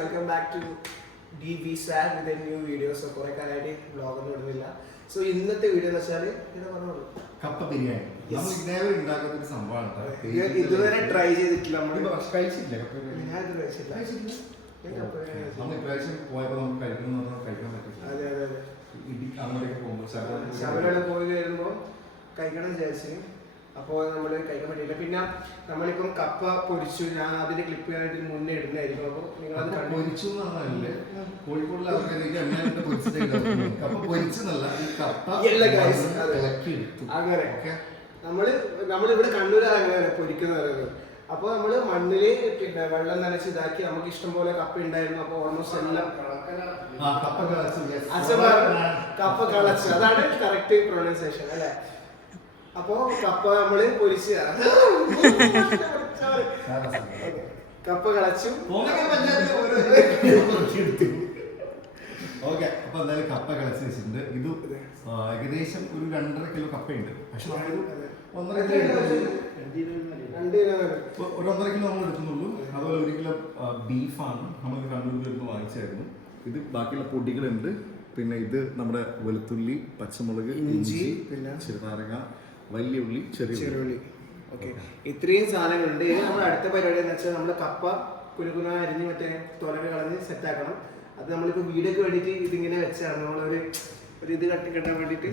Welcome back to DB Swag with a new video. So കുറേ കാലമായിട്ട് വ്ളോഗൊന്നും ഇടുന്നില്ല. So ഇന്നത്തെ വീഡിയോ എന്ന് വെച്ചാൽ കപ്പ ബിരിയാണി. നമ്മൾ ഇതേവരെ ഉണ്ടാക്കുന്ന ഒരു സംഭവമാണ്. ഇതുവരെ ട്രൈ ചെയ്തിട്ടില്ല. കഴിച്ചില്ല ഞാൻ ഇത് കഴിച്ചില്ല. നമ്മൾ ഇപ്രാവശ്യം പോയപ്പോൾ നമുക്ക് കഴിക്കാൻ പറ്റില്ല. അതെ അതെ അതെ. അങ്ങോട്ടേക്ക് പോകുമ്പോൾ ശബരിമല പോയി വരുമ്പോൾ കഴിക്കണം വിചാരിച്ചു. അപ്പോൾ നമ്മൾ കഴിക്കാൻ പറ്റില്ല. പിന്നെ നമ്മളിപ്പം കപ്പ പൊരിച്ചു. ഞാൻ അതിന്റെ ക്ലിപ്പ് ആയിട്ട് മുന്നേ ഇടുന്നതായിരിക്കും. അപ്പോൾ നിങ്ങളത് പൊരിച്ചു എന്നല്ലേ കോഴിക്കോടിലെ ആൾക്കാർക്ക് കപ്പ പൊരിച്ചെന്നല്ല അങ്ങനെ നമ്മളിവിടെ കണ്ണൂരാണ് അങ്ങനെ പൊരിക്കുന്നത്. അപ്പോൾ നമ്മൾ മണ്ണില് പിന്നെ വെള്ളം നനച്ച് ഇതാക്കി നമുക്ക് ഇഷ്ടം പോലെ കപ്പ ഉണ്ടായിരുന്നു. അപ്പോൾ ഓൾമോസ്റ്റ് എല്ലാം കപ്പ കളച്ച്, അതാണ് കറക്റ്റ് പ്രൊണൗൺസിയേഷൻ അല്ലേ? അപ്പോ കപ്പ നമ്മള് പൊരിച്ച് കപ്പ കളച്ചു. ഓക്കെ, അപ്പൊ എന്തായാലും കപ്പ കളച്ച് വെച്ചിട്ടുണ്ട്. ഇത് ഏകദേശം ഒരു 2.5 കിലോ കപ്പയുണ്ട്. പക്ഷെ ഒരു 1.5 കിലോ നമ്മൾ എടുക്കുന്നുള്ളൂ. അതുപോലെ 1 കിലോ ബീഫാണ് നമുക്ക് കണ്ണൂരിൽ നിന്ന് വാങ്ങിച്ചായിരുന്നു. ഇത് ബാക്കിയുള്ള പൊടികളുണ്ട്. പിന്നെ ഇത് നമ്മുടെ വെളുത്തുള്ളി, പച്ചമുളക്, ഇഞ്ചി, പിന്നെ ചെറുനാരങ്ങ, വലിയ ഉള്ളി, ചെറിയ ഉള്ളി. ഓക്കെ, ഇത്രയും സാധനങ്ങളുണ്ട്. ഇനി നമ്മുടെ അടുത്ത പരിപാടി എന്ന് വെച്ചാൽ നമ്മൾ കപ്പ കുരുകുന അരിഞ്ഞ് മറ്റേ തൊലക കളഞ്ഞ് സെറ്റാക്കണം. അത് നമ്മളിപ്പോൾ വീഡിയോക്ക് വേണ്ടിയിട്ട് ഇതിങ്ങനെ വെച്ചാണ് നമ്മളൊരു ഇത് കെട്ടാൻ വേണ്ടിയിട്ട്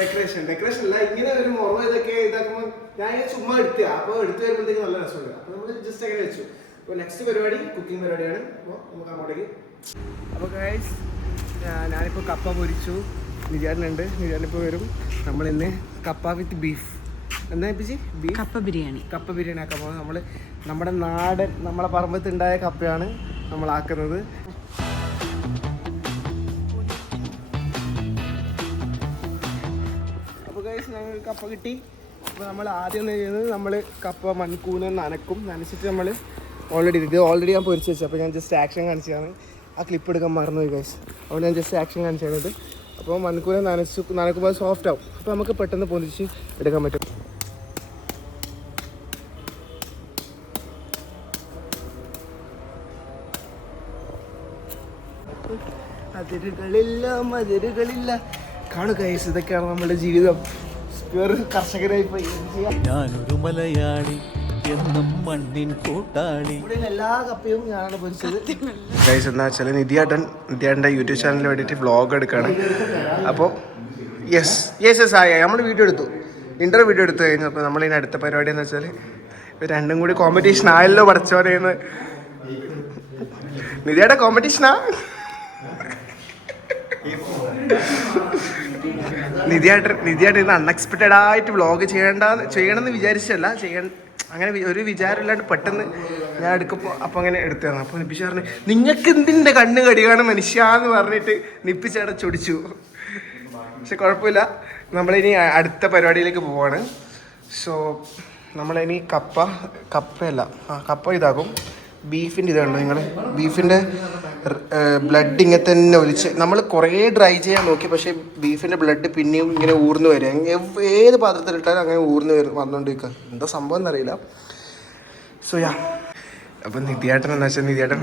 ഡെക്കറേഷൻ അല്ല, ഇങ്ങനെ ഒരു മുറവ് ഇതൊക്കെ ഇതാക്കുമ്പോൾ ഞാൻ ചുമ്മാ എടുത്താ. അപ്പോൾ എടുത്തു വരുമ്പോഴത്തേക്ക് നല്ല രസമുണ്ട്. അപ്പോൾ നമ്മൾ ജസ്റ്റ് അങ്ങനെ വെച്ചു. അപ്പോൾ നെക്സ്റ്റ് പരിപാടി കുക്കിംഗ് പരിപാടിയാണ്. അപ്പോൾ നമുക്ക് അങ്ങോട്ടേക്ക്. അപ്പോൾ ഗൈസ്, ഞാനിപ്പോൾ കപ്പ പൊരിച്ചു. നിര്യാടനുണ്ട്, നിര്യാടനിപ്പോൾ വരും. നമ്മളിന്ന് കപ്പ വിത്ത് ബീഫ് എന്താ ബീഫ് കപ്പ ബിരിയാണി ആക്കാൻ പോകുന്നത്. നമ്മൾ നമ്മുടെ നാടൻ നമ്മളെ പറമ്പത്തുണ്ടായ കപ്പയാണ് നമ്മളാക്കുന്നത്. അപ്പോൾ ഗൈസ് ഞങ്ങൾ കപ്പ കിട്ടി. അപ്പോൾ നമ്മൾ ആദ്യം ചെയ്യുന്നത് നമ്മൾ കപ്പ മൺകൂന് നനച്ചിട്ട് നമ്മൾ ഓൾറെഡി ഞാൻ പൊരിച്ച് വെച്ചു. അപ്പോൾ ഞാൻ ജസ്റ്റ് ആക്ഷൻ കാണിച്ചതാണ്. ആ ക്ലിപ്പ് എടുക്കാൻ മറന്നുപോയി ഗൈസ്. അപ്പോൾ ഞാൻ ജസ്റ്റ് ആക്ഷൻ കാണിച്ചത്. അപ്പോൾ മൺകൂനെ നനക്കുമ്പോൾ സോഫ്റ്റ് ആവും. അപ്പോൾ നമുക്ക് പെട്ടെന്ന് പൊതിച്ച് എടുക്കാൻ പറ്റും. മതിരുകളില്ല കാണു ഗൈസ്, ഇതൊക്കെയാണ് നമ്മുടെ ജീവിതം. കർഷകരായി പോയി. ഞാനൊരു മലയാളി എന്നും മണ്ണിൻ കൂട്ടാളി. എല്ലാ കപ്പയും ഞാനാണ് പൊരിച്ചത് ഗൈസ്. എന്താ വെച്ചാൽ നിധിയാട്ടൻ്റെ യൂട്യൂബ് ചാനലിന് വേണ്ടിയിട്ട് വ്ളോഗ് എടുക്കുകയാണ്. അപ്പോൾ യെസ് ആയ നമ്മൾ വീഡിയോ എടുത്തു, വീഡിയോ എടുത്തു കഴിഞ്ഞു. അപ്പോൾ നമ്മളിനി അടുത്ത പരിപാടി എന്ന് വെച്ചാൽ രണ്ടും കൂടി കോമ്പറ്റീഷൻ ആയല്ലോ പഠിച്ചോരെന്ന്. നിധിയുടെ കോമ്പറ്റീഷനാ. നിധിയായിട്ട് ഇന്ന് അൺഎക്സ്പെക്റ്റഡ് ആയിട്ട് വ്ളോഗ് ചെയ്യണമെന്ന് വിചാരിച്ചല്ല, അങ്ങനെ ഒരു വിചാരമില്ലാണ്ട് പെട്ടെന്ന് ഞാൻ എടുക്കുമ്പോൾ അപ്പോൾ അങ്ങനെ എടുത്തതാണ്. അപ്പോൾ നിപ്പിച്ച് പറഞ്ഞു, നിങ്ങൾക്ക് എന്തിൻ്റെ കണ്ണ് കടിയാണ് മനുഷ്യാന്ന് പറഞ്ഞിട്ട് നിപ്പിച്ചേടെ ചൊടിച്ചു. പക്ഷെ കുഴപ്പമില്ല, നമ്മളിനി അടുത്ത പരിപാടിയിലേക്ക് പോവാണ്. സോ നമ്മളിനി കപ്പ ഇതാക്കും. ബീഫിൻ്റെ ഇതുണ്ടോ നിങ്ങൾ? ബീഫിൻ്റെ ബ്ലഡ് ഇങ്ങനെ തന്നെ ഒലിച്ച് നമ്മൾ കുറേ ഡ്രൈ ചെയ്യാൻ നോക്കി. പക്ഷേ ബീഫിൻ്റെ ബ്ലഡ് പിന്നെയും ഇങ്ങനെ ഊർന്നു വരിക. ഏത് പാത്രത്തിലിട്ടാലും അങ്ങനെ ഊർന്നു വന്നുകൊണ്ടിരിക്കുക. എന്താ സംഭവം എന്നറിയില്ല. സോ അപ്പം നിധിയാട്ടൻ എന്ന് വെച്ചാൽ നിധിയാട്ടൻ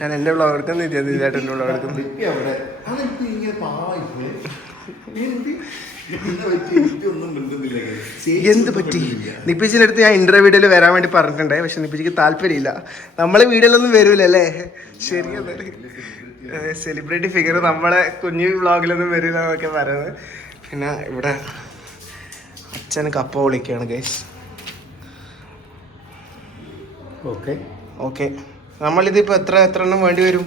ഞാൻ എൻ്റെ വ്ളോഗ് എടുക്കും, നിധിയാട്ടൻ്റെ വ്ളോഗ് എടുക്കും. എന്ത് പറ്റി? നിപ്പിച്ചിൻ്റെ അടുത്ത് ഞാൻ ഇന്റർവ്യൂവിൽ വരാൻ വേണ്ടി പറഞ്ഞിട്ടുണ്ടായി. പക്ഷെ നിപ്പിച്ചിക്ക് താല്പര്യമില്ല. നമ്മളെ വീഡിയോയിലൊന്നും വരൂലല്ലേ? ശരിയാണ്, സെലിബ്രിറ്റി ഫിഗർ നമ്മളെ കുഞ്ഞു വ്ളോഗിലൊന്നും വരില്ല എന്നൊക്കെ പറയുന്നത്. പിന്നെ ഇവിടെ അച്ഛന് കപ്പ വിളിക്കുകയാണ് ഗൈസ്. ഓക്കെ നമ്മളിതിപ്പോൾ എത്ര എണ്ണം വേണ്ടി വരും?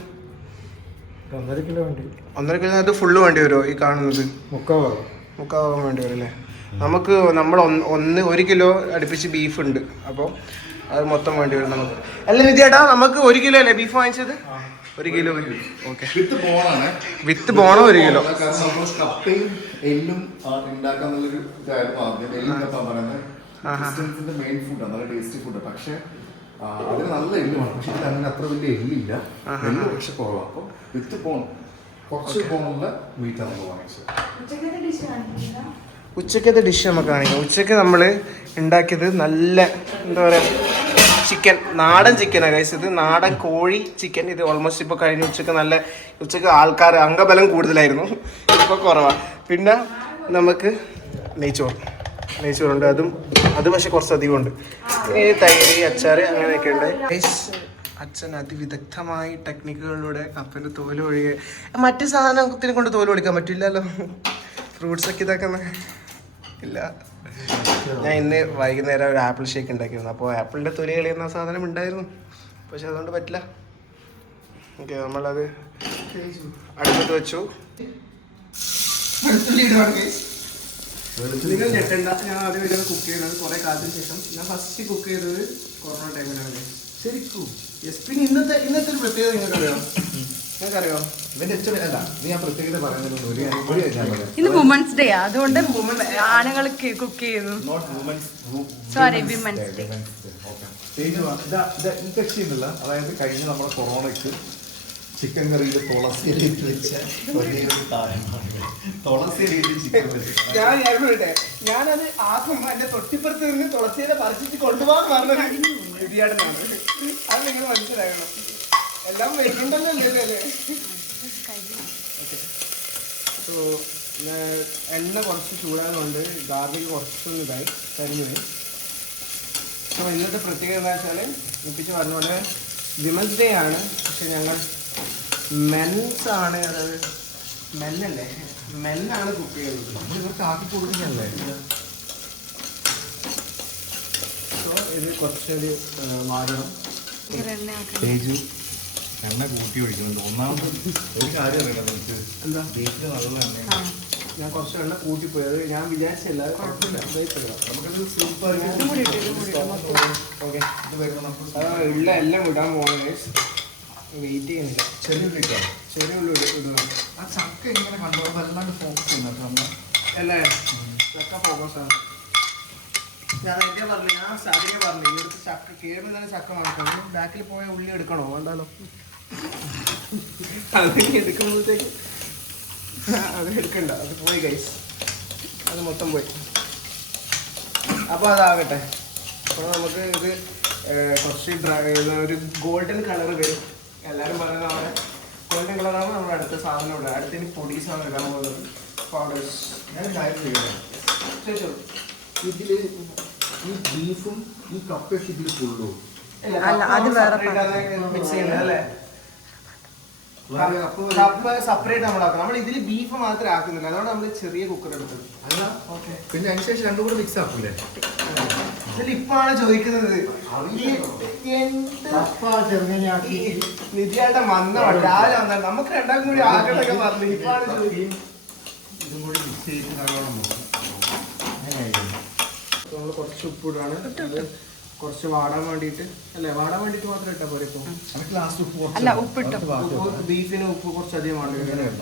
1.5 കിലോ വേണ്ടി. 1.5 കിലോ അത് ഫുള്ള് വേണ്ടി വരുമോ? ഈ കാണുന്നത് മുക്കാഭാഗം വേണ്ടി വരും അല്ലേ? നമ്മൾ 1 കിലോ അടുപ്പിച്ച് ബീഫ് ഉണ്ട്. അപ്പോൾ അത് മൊത്തം വേണ്ടി വരും നമുക്ക്. അല്ല നിധിയേട്ടാ, നമുക്ക് 1 കിലോ അല്ലേ ബീഫ് വാങ്ങിച്ചത്? 1 കിലോ. ഓക്കെ, വിത്ത് ബോണോ 1 കിലോ. കപ്പയും എല്ലും ഉണ്ടാക്കാൻ നല്ലൊരു ഇതായിരുന്നു ആദ്യം. എല്ലും കപ്പ പറയുന്നത് മെയിൻ ഫുഡാണ്, നല്ല ടേസ്റ്റി ഫുഡ്. പക്ഷെ അതിന് നല്ല എല്ലുമാണ്. പക്ഷെ ഇതിൽ അങ്ങനെ അത്ര വലിയ എല്ലില്ല, എല്ല് പക്ഷെ കുറവാണ്. അപ്പോൾ വിത്ത് ബോൺ കുറച്ച് ബോണുള്ള മീറ്റാണ് നമ്മൾ വാങ്ങിച്ചത്. ഉച്ചക്കത്തെ ഡിഷ് നമുക്ക് കാണിക്കാം. ഉച്ചക്ക് നമ്മൾ ഉണ്ടാക്കിയത് നല്ല എന്താ പറയുക ചിക്കൻ, നാടൻ ചിക്കനാണ് ഗൈസ്. ഇത് നാടൻ കോഴി ചിക്കൻ. ഇത് ഓൾമോസ്റ്റ് ഇപ്പോൾ കഴിഞ്ഞ ഉച്ചക്ക് ആൾക്കാർ അംഗബലം കൂടുതലായിരുന്നു, ഇപ്പോൾ കുറവാണ്. പിന്നെ നമുക്ക് നെയ്ച്ചോറുണ്ട്, അത് പക്ഷെ കുറച്ച് അധികമുണ്ട്. പിന്നെ തൈര്, അച്ചാർ അങ്ങനെയൊക്കെ ഉണ്ട് ഗൈസ്. അച്ഛൻ അതിവിദഗ്ധമായി ടെക്നിക്കുകളിലൂടെ കപ്പൻ്റെ തോല് ഒഴികെ മറ്റു സാധനത്തിന് കൊണ്ട് തോല് ഒഴിക്കാൻ പറ്റില്ലല്ലോ. ഫ്രൂട്ട്സൊക്കെ ഇതാക്കുന്ന ഇല്ല. ഞാൻ ഇന്ന് വൈകുന്നേരം ഒരു ആപ്പിൾ ഷേക്ക് ഉണ്ടാക്കിയിരുന്നു. അപ്പോൾ ആപ്പിളിൻ്റെ തൊലി കളിയുന്ന സാധനം ഉണ്ടായിരുന്നു, പക്ഷെ അതുകൊണ്ട് പറ്റില്ല. ഓക്കെ, നമ്മളത് അടുപ്പത്ത് വെച്ചു. നിങ്ങൾ ഞെട്ടണ്ട, ഞാൻ ആദ്യം ഇത് കുക്ക് ചെയ്യുന്നത് കുറേ കാലത്തിന് ശേഷം. ഞാൻ ഫസ്റ്റ് കുക്ക് ചെയ്തത് കൊറോണ ടൈമിലാണ് ശരിക്കും. യെസ്. പിന്നെ ഇന്നത്തെ ഒരു പ്രത്യേകത നിങ്ങൾക്കറിയാം? ഇന്ന് വുമൻസ് ഡേ അതുകൊണ്ട് ആണുങ്ങൾക്ക് കുക്ക് ചെയ്യുന്നു. Sorry, women's day. ഈ കക്ഷി ഉണ്ടല്ല, അതായത് കഴിഞ്ഞ നമ്മുടെ കൊറോണയ്ക്ക് ചിക്കൻ കറിയിൽ തുളസി ഇട്ട് വെച്ച തുളസി ചിക്കൻ വെച്ച് ഞാനത് ആദ്യം എന്റെ തൊട്ടിപ്പുറത്ത് നിന്ന് തുളസിയിലെ പറിച്ചിട്ട് കൊണ്ടുപോകാൻ പറഞ്ഞൊരു വിധിയാടനാണ്. അത് നിങ്ങൾ മനസ്സിലാക്കണം. എല്ലാം വരുന്നുണ്ടല്ലോ അല്ലേ? സോ എണ്ണ കുറച്ച് ചൂടായതുകൊണ്ട് ഗാർലിക് കുറച്ചൊന്നും ഇതായി കരിഞ്ഞത്. സോ ഇന്നത്തെ പ്രത്യേകത എന്താ വെച്ചാൽ മുപ്പിച്ച് പറഞ്ഞ പോലെ വിമൻസ് ഡേ ആണ്, പക്ഷെ ഞങ്ങൾ മെൻസ് ആണ്, അതായത് മെന്നല്ലേ, മെന്നാണ് കുക്ക് ചെയ്യുന്നത്. നമ്മളിവർക്ക് ആക്കി കൊടുക്കുന്നല്ലേ. സോ ഇത് കുറച്ചൊരു വാടണം. എണ്ണ കൂട്ടി ഒഴിക്കുന്നുണ്ട്. ഒന്നാമത് ഒരു കാര്യം അറിയാം, എന്താ ബീഫിൽ നല്ല എണ്ണ. ഞാൻ കുറച്ച് എണ്ണ കൂട്ടിപ്പോയത്, ഞാൻ വിചാരിച്ചില്ല. കുഴപ്പമില്ല, നമുക്കത് സൂപ്പർ. ഓക്കെ, ഉള്ള എല്ലാം ഇടാൻ പോകുന്നത്. വെയിറ്റ് ചെയ്യുന്നില്ല. ചെറിയ ഉള്ളിട്ടാ, ചെറിയ ഉള്ളി ഇടണം. ആ ചക്ക ഇങ്ങനെ കണ്ടോ വല്ലാണ്ട് ഫോക്കസ് ചെയ്യുന്നുണ്ട് നമ്മൾ അല്ലേ? ചക്ക ഫോക്കസാണ്. ഞാൻ എന്റെ പറഞ്ഞു, ഞാൻ സ്റ്റാർട്ടിങ് പറഞ്ഞു ഇവിടുത്തെ ചക്ക കയറുമ്പോൾ തന്നെ ചക്ക മറക്കണം. ബാക്കിൽ പോയ ഉള്ളി എടുക്കണോ വേണ്ടല്ലോ? അതിന് എടുക്കുമ്പോഴത്തേക്ക് അത് എടുക്കണ്ട, അത് പോയി ഗൈസ്, അത് മൊത്തം പോയി. അപ്പോൾ അതാകട്ടെ. അപ്പോൾ നമുക്ക് ഇത് കുറച്ച് ഒരു ഗോൾഡൻ കളർ വരും. എല്ലാവരും പറയുന്നത് അവിടെ ഗോൾഡൻ കളറാണ് നമ്മുടെ അടുത്ത സാധനം ഉള്ളത്. അടുത്തതിന് പൊടീസാണ് ഇടാൻ പോകുന്നത്, പൗഡേഴ്സ്. ഞാൻ കാര്യം ചെയ്യണം. ചോദിച്ചോളൂ. ഇതില് ഈ ബീഫും ഈ കപ്പയൊക്കെ ഇതിൽ കൊള്ളൂ. അല്ല, അത് വേറെ മിക്സ് ചെയ്യുന്നത് അല്ലേ? കപ്പ് സെപ്പറേറ്റ് നമ്മളാക്കണം. നമ്മൾ ഇതിൽ ബീഫ് മാത്രമേ ആക്കുന്നില്ല, അതുകൊണ്ട് നമ്മൾ ചെറിയ കുക്കർ എടുത്തത്. അല്ല, പിന്നെ അതിനുശേഷം രണ്ടും കൂടെ മിക്സ് ആക്കൂലേ? ഇപ്പാണ് ചോദിക്കുന്നത്. നിധിയായിട്ട് വന്ന രാവിലെ വന്നാൽ നമുക്ക് രണ്ടാം കൂടി ആക്കട്ടൊക്കെ പറഞ്ഞു. ഇപ്പാണ് ചോദിക്കുന്നത്. ഇതും കൂടി മിക്സ് ചെയ്തിട്ടാണ് നമ്മൾ കുറച്ച് ഉപ്പ് ഇടുകയാണ്, കുറച്ച് വാടാൻ വേണ്ടിയിട്ട്. അല്ലേ, വാടാൻ വേണ്ടിയിട്ട് മാത്രം ഇട്ടാൽ പോരെ? ഇപ്പോൾ ലാസ്റ്റ് അല്ല, ഉപ്പിട്ടു. ബീഫിന് ഉപ്പ് കുറച്ചധികം വേണ്ട.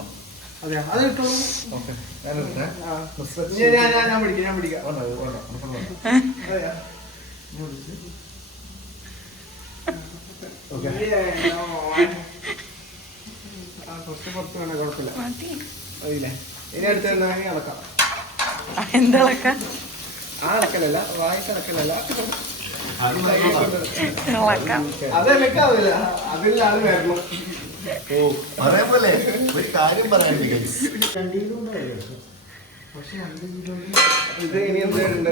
അതെ, അത് ഇട്ടോളൂ. ഞാൻ പിടിക്കാം. കുറച്ച് പുറത്ത് വേണം, കുഴപ്പമില്ല. അതില്ലേ, ഇനി അടുത്ത് എന്താ ഇളക്കാം. എന്തിളക്കാൻ? ആ ഇളക്കലല്ല, വായിച്ച് ഇളക്കലല്ല, ഇളക്കാം. അതിളക്കാവില്ല, അതിലാണ് വരണം. അതേപോലെ ഒരു കാര്യം പറയാനുണ്ട്. ഇത് ഇനി എന്താ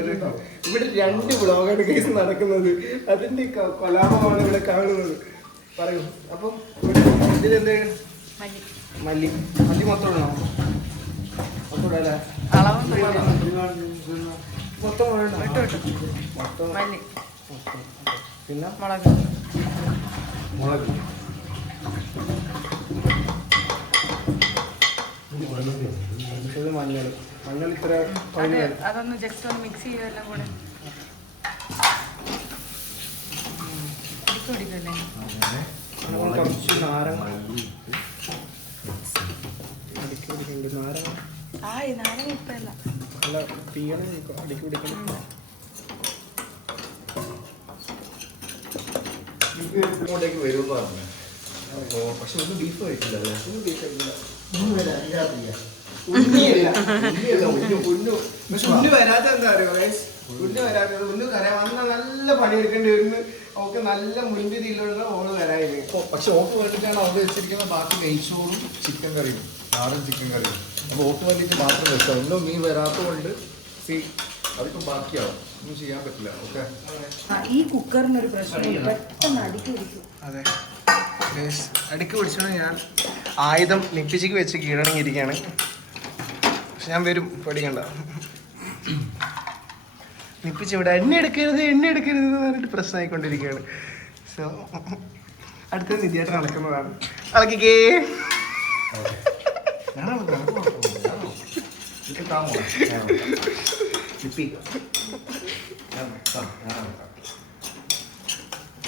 ഇവിടെ 2 വ്ളോഗാണ് കേസ് നടക്കുന്നത്. അതിന്റെ കൊലാപമാണ് ഇവിടെ കാണുന്നത്. പറയൂ. അപ്പം ഇതിലെന്ത്? മല്ലി മൊത്തം ഇടണോ? മൊത്തം ഇടല്ലേ? മൊത്തം മൊത്തം മല്ലി, പിന്നെ മുളക്, മഞ്ഞൾ ഇത്ര അതൊന്ന് ജസ്റ്റ് ഒന്ന് മിക്സ് ചെയ്യുമെല്ലാം കൂടെ. കുറച്ച് നാരങ്ങ നാരങ്ങ ഇപ്പല്ല, നല്ല തീയണം, അടുക്കി പിടിക്കണം. ഇങ്ങോട്ടേക്ക് വരുമെന്ന് പറഞ്ഞു. പക്ഷെ ഒന്നും ബീഫ് കഴിക്കില്ല. ബീഫ് കഴിക്കില്ല. ഉണ്ണിയല്ല പക്ഷെ ഉണ്ണി വരാത്ത എന്താ അറിയോ ഗൈസ്? ഉണ്ണി വരാത്തത് ഉണ്ണി കരയാൻ വന്നാൽ നല്ല പണിയെടുക്കേണ്ടി വരുന്നു. ഓക്ക് നല്ല മുൻവിധിയിലുള്ള ഓള് വരായിരുന്നു. പക്ഷെ ഓക്ക് വേണ്ടിയിട്ടാണ് അവിടെ വെച്ചിരിക്കുന്ന ബാക്കി നെയ്ച്ചോറും ചിക്കൻ കറിയും, നാടൻ ചിക്കൻ കറിയും. അപ്പോൾ ഓക്ക് വേണ്ടിയിട്ട് മാത്രം വെച്ചാൽ ഒന്നും നീ വരാത്തതുകൊണ്ട് അതിപ്പോൾ ബാക്കിയാവും, ഒന്നും ചെയ്യാൻ പറ്റില്ല. ഓക്കെ, ഈ കുക്കറിനൊരു പ്രശ്നം പെട്ടെന്ന് അടുക്കി പിടിക്കും. അതെ അടുക്കി പിടിച്ചോണ്ട് ഞാൻ ആയുധം നിപ്പിച്ചിക്ക് വെച്ച് കീഴടങ്ങിയിരിക്കുകയാണ്. പക്ഷെ ഞാൻ വരും, പേടിക്കണ്ട. നിപ്പിച്ച് ഇവിടെ എണ്ണ എടുക്കരുത് എന്ന് പറഞ്ഞിട്ട് പ്രശ്നമായിക്കൊണ്ടിരിക്കുകയാണ്. സോ അടുത്ത നിധിയായിട്ട് നടക്കുന്നതാണ്. അളക്കിക്കേ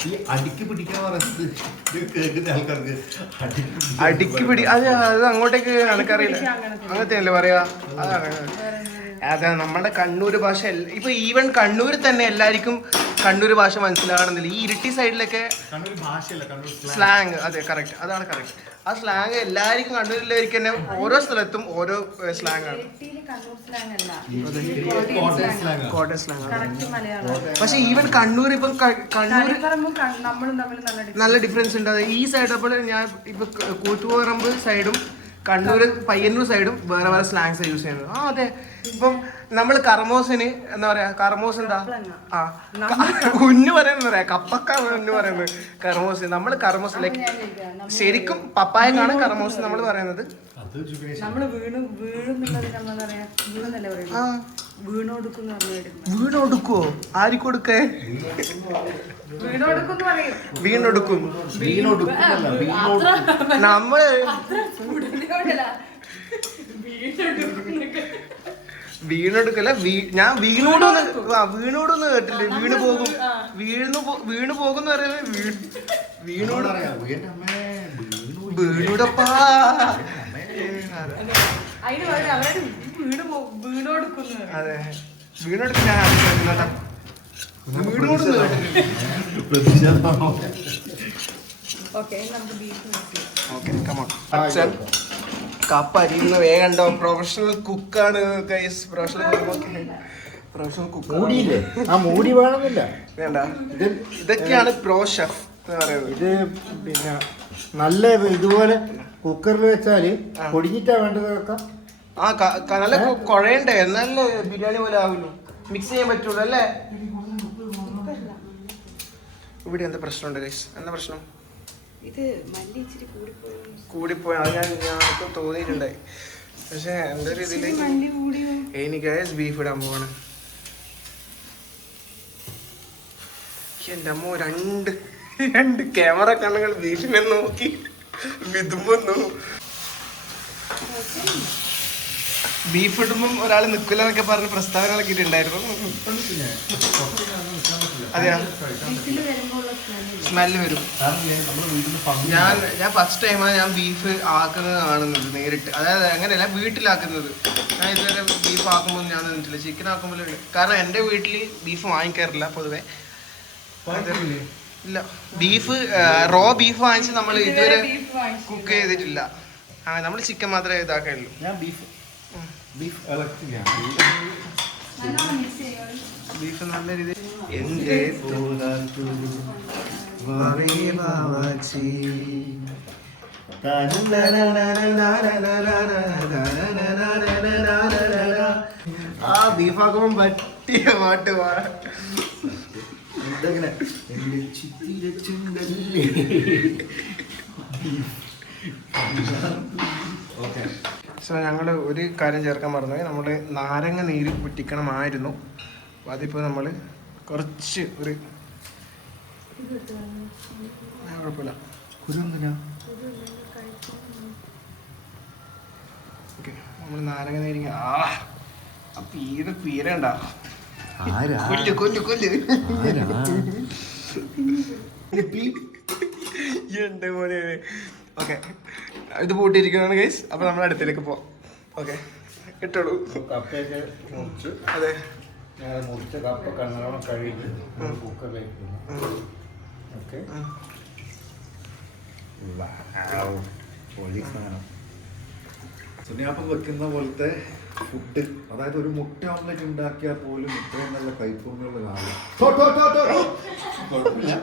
ഈ അടുക്കി പിടിക്കാൻ പറയുന്നത് കേൾക്കുന്ന ആൾക്കാർക്ക് അടുക്കി പിടി അത് അങ്ങോട്ടേക്ക് എനിക്കറിയില്ല. അങ്ങനത്തെയല്ലേ പറയാ? അതെ, നമ്മുടെ കണ്ണൂർ ഭാഷ ഇപ്പൊ ഈവൻ കണ്ണൂർ തന്നെ എല്ലാവർക്കും കണ്ണൂർ ഭാഷ മനസ്സിലാകണമെന്നില്ല. ഈ ഇരിട്ടി സൈഡിലൊക്കെ സ്ലാങ്, അതെ കറക്റ്റ്, അതാണ് കറക്റ്റ്. ആ സ്ലാങ് എല്ലാവർക്കും കണ്ണൂരിലേക്ക് തന്നെ ഓരോ സ്ഥലത്തും ഓരോ സ്ലാങ് ആണ്. കോട്ടയം സ്ലാങ്. പക്ഷെ ഈവൻ കണ്ണൂർ ഇപ്പം കണ്ണൂർ നല്ല ഡിഫറൻസ് ഉണ്ട്. ഈ സൈഡ് അപ്പോൾ ഞാൻ ഇപ്പൊ കൂത്തുപറമ്പ് സൈഡും കണ്ണൂർ പയ്യന്നൂർ സൈഡും വേറെ വേറെ സ്ലാങ്സ് യൂസ് ചെയ്യുന്നത്. ആ അതെ, ഇപ്പം നമ്മൾ കർമോസിന് എന്താ പറയാ, കർമോസ് എന്താ ഉന്നു പറയുന്നത് പറയാ, കപ്പക്കാണ് ഉന്നു പറയുന്നത്. കർമോസ് നമ്മൾ കർമോസ് ലൈക്ക് ശരിക്കും പപ്പായക്കാണ് കർമോസ് നമ്മൾ പറയുന്നത്. വീണൊടുക്കോ? ആര് കൊടുക്കേ? വീണൊടുക്കും. നമ്മള് വീണെടുക്കല്ല, ഞാൻ വീണോടൊന്ന് കേട്ടില്ലേ? വീണു പോകുന്ന പറയുന്നത് വീണോട് വീണൂടപ്പാ. അതെ, വീണോടുക്ക് ഞാൻ വീണോടൊന്ന് കേട്ടിട്ടില്ല. കപ്പ അരിയുന്ന വേഗണ്ടോ? പ്രൊഫഷണൽ കുക്കാണ് ഗൈസ്. പ്രൊഫഷണൽ കുക്ക് മൂടി വേണമെന്നില്ല. വേണ്ട, ഇതൊക്കെയാണ് പ്രോ ഷെഫ് എന്ന് പറയുന്നത്. ഇത് പിന്നെ നല്ല ഇതുപോലെ കുക്കറിൽ വെച്ചാല് പൊടിഞ്ഞിട്ടാ വേണ്ടത് വെക്കാം. നല്ല കുഴയണ്ടേ, നല്ല ബിരിയാണി പോലെ ആവില്ലോ, മിക്സ് ചെയ്യാൻ പറ്റുള്ളൂ അല്ലേ? ഇവിടെ എന്താ പ്രശ്നമുണ്ട് ഗൈസ്? എന്താ പ്രശ്നം? കൂടിപ്പോയി, അത് ഞങ്ങൾക്ക് തോന്നിയിട്ടുണ്ടായി. പക്ഷെ എന്താ ഒരു ഇതില് എനിക്ക് ബീഫ് ഇടാൻ പോവാണ്. എന്റെ അമ്മ രണ്ട് ക്യാമറ കണ്ണുകൾ ബീഫിനെ നോക്കി വിതുമ്പുന്നു. ബീഫ് ഇടുമ്പം ഒരാൾ നിൽക്കില്ല എന്നൊക്കെ പറഞ്ഞ് പ്രസ്താവനകളൊക്കെ ഇട്ടുണ്ടായിരുന്നു. അതെയാ, സ്മെല്ല് വരും. ഞാൻ ഫസ്റ്റ് ടൈമാണ് ഞാൻ ബീഫ് ആക്കുന്നത് കാണുന്നത് നേരിട്ട്. അതായത് അങ്ങനെയല്ല, വീട്ടിലാക്കുന്നത്. ഞാൻ ഇതുവരെ ബീഫ് ആക്കുമ്പോൾ ഞാൻ നിന്നിട്ടില്ല. ചിക്കൻ ആക്കുമ്പോഴുണ്ട്. കാരണം എൻ്റെ വീട്ടിൽ ബീഫ് വാങ്ങിക്കാറില്ല പൊതുവെ. ഇല്ല, ബീഫ് റോ ബീഫ് വാങ്ങിച്ച് നമ്മൾ ഇതുവരെ കുക്ക് ചെയ്തിട്ടില്ല. നമ്മൾ ചിക്കൻ മാത്രമേ ഇതാക്കുള്ളൂ. ഞാൻ ബീഫ് ബീഫ് നല്ല രീതി. എന്റെ ആ ബീഫാക്കുമ്പം പറ്റിയ പാട്ട് പാടാം. സോ ഞങ്ങൾ ഒരു കാര്യം ചേർക്കാൻ മറന്നുപോയി. നമ്മൾ നാരങ്ങ നീര് പൊട്ടിക്കണമായിരുന്നു. അപ്പോൾ അതിപ്പോൾ നമ്മൾ കുറച്ച് ഒരു കുഴപ്പമില്ല. ഓക്കെ, നമ്മൾ നാരങ്ങ നീര് പീരണ്ട കൊല്ല് എന്റെ പോലെ. ഓക്കെ, ഇത് പൂട്ടിയിരിക്കുന്നതാണ് ഗൈസ്. അപ്പൊ നമ്മൾ അടുത്തേക്ക് പോവാം. ഓക്കെ, ഇട്ടോളൂ. കപ്പയൊക്കെ മുറിച്ച്, അതെ, മുറിച്ച കപ്പ നല്ലോണം കഴുകി കുക്കറിലേക്ക്. ഓക്കെ, പൊളി സാധനം. സുനിയാപ്പം വെക്കുന്ന പോലത്തെ ഫുഡ്, അതായത് ഒരു മുട്ട ഓംലെറ്റ് ഉണ്ടാക്കിയാൽ പോലും ഇത്രയും നല്ല കൈപ്പുണ്യുള്ള കാര്യം കുഴപ്പമില്ല.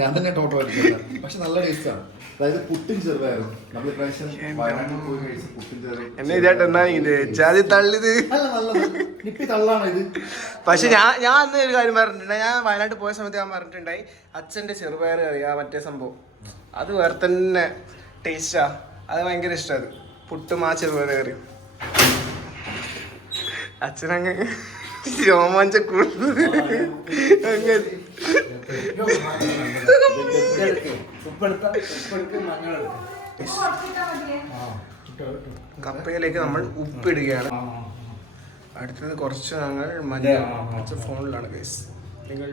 ഞാൻ തന്നെ ടോട്ടോ ആയിരിക്കും, പക്ഷെ നല്ല ടേസ്റ്റാണ്. അതായത് പുട്ടും ചെറുപയറും. നമ്മൾ പ്രാവശ്യം വയനാട്ടിൽ പോയി കഴിച്ച പുട്ടും ചെറുപയറും നിപ്പി തള്ളാണ് ഇത്. പക്ഷെ ഞാൻ അന്ന് ഒരു കാര്യം പറഞ്ഞിട്ടുണ്ട്. ഞാൻ വയനാട്ടിൽ പോയ സമയത്ത് ഞാൻ പറഞ്ഞിട്ടുണ്ടായി അച്ഛൻ്റെ ചെറുപയർ കറി, ആ മറ്റേ സംഭവം, അത് വേറെ തന്നെ ടേസ്റ്റാ. അത് ഭയങ്കര ഇഷ്ടമാണ്. പുട്ടും ആ ചെറുപയർ കറി അച്ഛനങ്ങ് രോമാഞ്ച കപ്പയിലേക്ക് നമ്മൾ ഉപ്പിടുകയാണ്. അടുത്തത് കുറച്ച് ഞങ്ങൾ മഞ്ഞൾ ഫോണിലാണ് ഗൈസ്. നിങ്ങൾ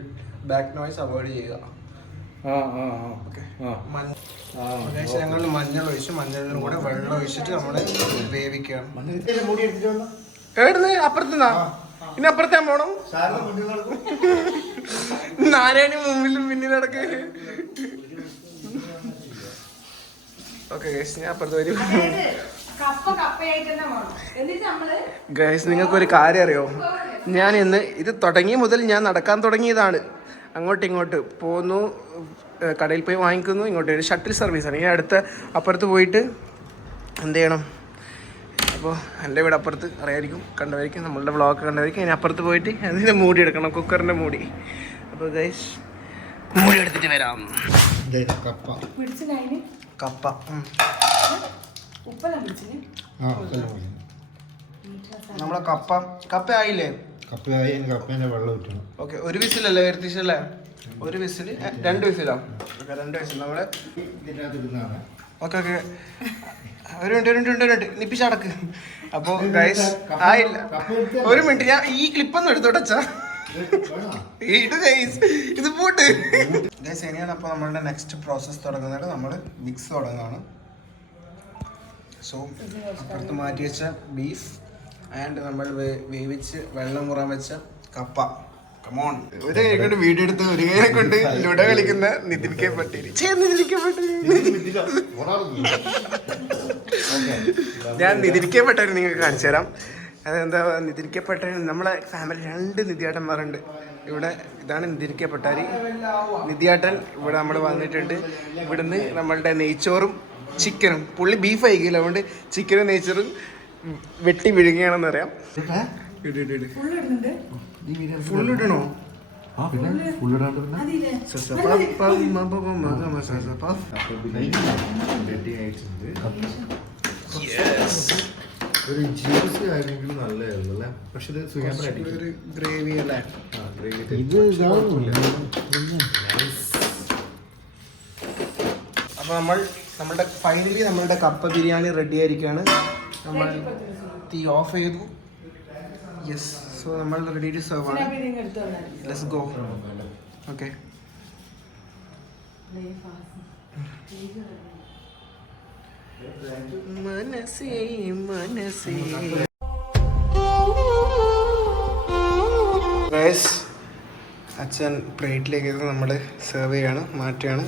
ബാക്ക് നോയ്സ് അവോയ്ഡ് ചെയ്യുക. ഞങ്ങൾ മഞ്ഞൾ ഒഴിച്ച് മഞ്ഞളിലും കൂടെ വെള്ളം ഒഴിച്ചിട്ട് നമ്മള് വേവിക്കുകയാണ്. എവിടുന്ന്? അപ്പുറത്തുനിന്നാ? ഇനി അപ്പുറത്താ പോണം? നാരായണി മുമ്പിലും പിന്നിൽ നടക്ക്. ഓക്കെ ഗൈസ്, ഞാൻ അപ്പുറത്ത് വരും. ഗൈസ്, നിങ്ങൾക്കൊരു കാര്യം അറിയോ? ഞാൻ ഇന്ന് ഇത് തുടങ്ങിയ മുതൽ ഞാൻ നടക്കാൻ തുടങ്ങിയതാണ്. അങ്ങോട്ട് ഇങ്ങോട്ട് പോന്നു, കടയിൽ പോയി വാങ്ങിക്കുന്നു, ഇങ്ങോട്ട് ഒരു ഷട്ടിൽ സർവീസാണ്. ഈ അടുത്ത അപ്പുറത്ത് പോയിട്ട് എന്ത് ചെയ്യണം? അപ്പോൾ എൻ്റെ വീട് അപ്പുറത്ത് അറിയായിരിക്കും, കണ്ടവരിക്കും, നമ്മളുടെ വ്ളോഗ് കണ്ടവരിക്കും. ഇനി അപ്പുറത്ത് പോയിട്ട് അതിൻ്റെ മൂടി എടുക്കണം, കുക്കറിൻ്റെ മൂടി. അപ്പോൾ ഗൈസ്, മൂടി എടുത്തിട്ട് വരാം. കപ്പ നമ്മളെ കപ്പ ആയില്ലേ? കപ്പേന്റെ വെള്ളം കിട്ടണം. ഓക്കെ, ഒരു വിസിലല്ലേ വരുത്തിച്ചല്ലേ? ഒരു വിസില്, 2 വിസിലോ? ഓക്കെ, 2 വിസിൽ നമ്മള്. ഓക്കെ ഓക്കെ, ഒരു മിനിറ്റ് നിപ്പിച്ചടക്ക്. അപ്പോൾ ഗൈസ് ആയില്ല, ഒരു മിനിറ്റ്, ഞാൻ ഈ ക്ലിപ്പൊന്നും എടുത്തോട്ടച്ചാ. ഇത് ഗൈസ്, ഇത് പോട്ട് ഗൈസ്. ഇനിയാണ് അപ്പോൾ നമ്മളുടെ നെക്സ്റ്റ് പ്രോസസ്സ് തുടങ്ങുന്നത്. നമ്മൾ മിക്സ് തുടങ്ങുകയാണ്. സോ അപ്പുറത്ത് മാറ്റി വെച്ച ബീഫ് ആൻഡ് നമ്മൾ വേവിച്ച് വെള്ളം മുറാൻ വെച്ച കപ്പ. കമോൺ, ഒരു കൈ കൊണ്ട് വീഡിയോ എടുത്ത് ഒരു കൈ കൊണ്ട് ലുഡ കളിക്കുന്ന നിതിൻ കെ പട്ടേൽ. ഞാൻ നിതിൻ കെ പട്ടേൽ നിങ്ങൾക്ക് കാണിച്ചു തരാം. അതെന്താ നിതിൻ കെ പട്ടേൽ? നമ്മളെ ഫാമിലി 2 നിധിയാട്ടന്മാരുണ്ട് ഇവിടെ. ഇതാണ് നിതിൻ കെ പട്ടാരി, നിധിയാട്ടൻ. ഇവിടെ നമ്മൾ വന്നിട്ടുണ്ട്. ഇവിടുന്ന് നമ്മളുടെ നെയ്ച്ചോറും ചിക്കനും, പുള്ളി ബീഫ് കഴിക്കില്ല, അതുകൊണ്ട് ചിക്കനും നെയ്ച്ചോറും വെട്ടി വിഴുങ്ങുകയാണെന്ന് അറിയാം. ഫുൾ ഇടണോ? ഒരു ജ്യൂസി ആയിരുന്നെങ്കിൽ നല്ലതായിരുന്നല്ലേ, പക്ഷെ ഇത് ഗ്രേവി അല്ലേ? അപ്പോൾ നമ്മളുടെ ഫൈനലി നമ്മളുടെ കപ്പ ബിരിയാണി റെഡി ആയിരിക്കുകയാണ്. നമ്മൾ തീ ഓഫ് ചെയ്തു. യെസ്, സോ നമ്മൾ റെഡി ടു സെർവ് ആണ്. Let's go. ഓക്കെ, മനസ്സേ മനസ്സേ. ഗൈസ്, അച്ഛൻ പ്ലേറ്റിലേക്ക് നമ്മൾ സെർവ് ചെയ്യാണ്, മാറ്റുകയാണ്.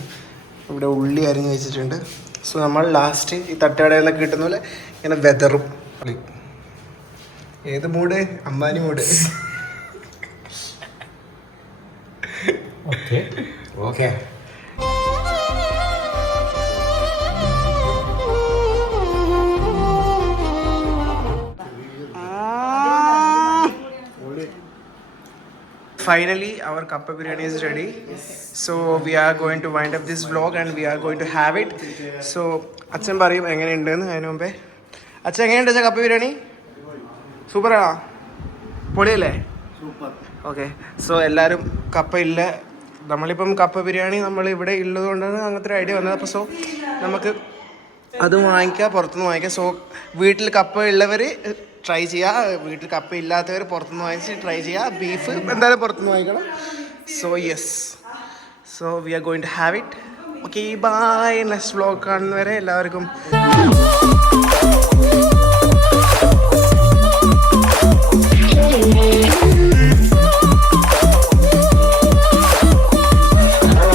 ഇവിടെ ഉള്ളി അരിഞ്ഞ് വെച്ചിട്ടുണ്ട്. സോ നമ്മൾ ലാസ്റ്റ് ഈ തട്ടുകടയിൽ നിന്നൊക്കെ കിട്ടുന്ന പോലെ ഇങ്ങനെ വെതറും. ഏത് mood? Ambani mood. Okay okay. Finally, our kappa biryani is ready. So we are going to wind up this vlog and we are going to have it. So അച്ഛൻ പറയും എങ്ങനെയുണ്ടെന്ന്. അതിന് മുമ്പേ അച്ഛൻ എങ്ങനെയുണ്ട് കപ്പ ബിരിയാണി? സൂപ്പറാണോ? പൊളിയല്ലേ? ഓക്കെ, സോ എല്ലാവരും കപ്പ ഇല്ല, നമ്മളിപ്പം കപ്പ ബിരിയാണി നമ്മൾ ഇവിടെ ഉള്ളത് കൊണ്ടാണ് അങ്ങനത്തെ ഒരു ഐഡിയ വന്നത്. അപ്പോൾ സോ നമുക്ക് അത് വാങ്ങിക്കാം, പുറത്തുനിന്ന് വാങ്ങിക്കാം. സോ വീട്ടിൽ കപ്പ ഉള്ളവർ ട്രൈ ചെയ്യുക, വീട്ടിൽ കപ്പ ഇല്ലാത്തവർ പുറത്തുനിന്ന് വാങ്ങിച്ച് ട്രൈ ചെയ്യുക. ബീഫ് എന്തായാലും പുറത്തുനിന്ന് വാങ്ങിക്കണം. So yes, so we are going to have it. Okay, bye. Next vlog കാണുന്നവരെ എല്ലാവർക്കും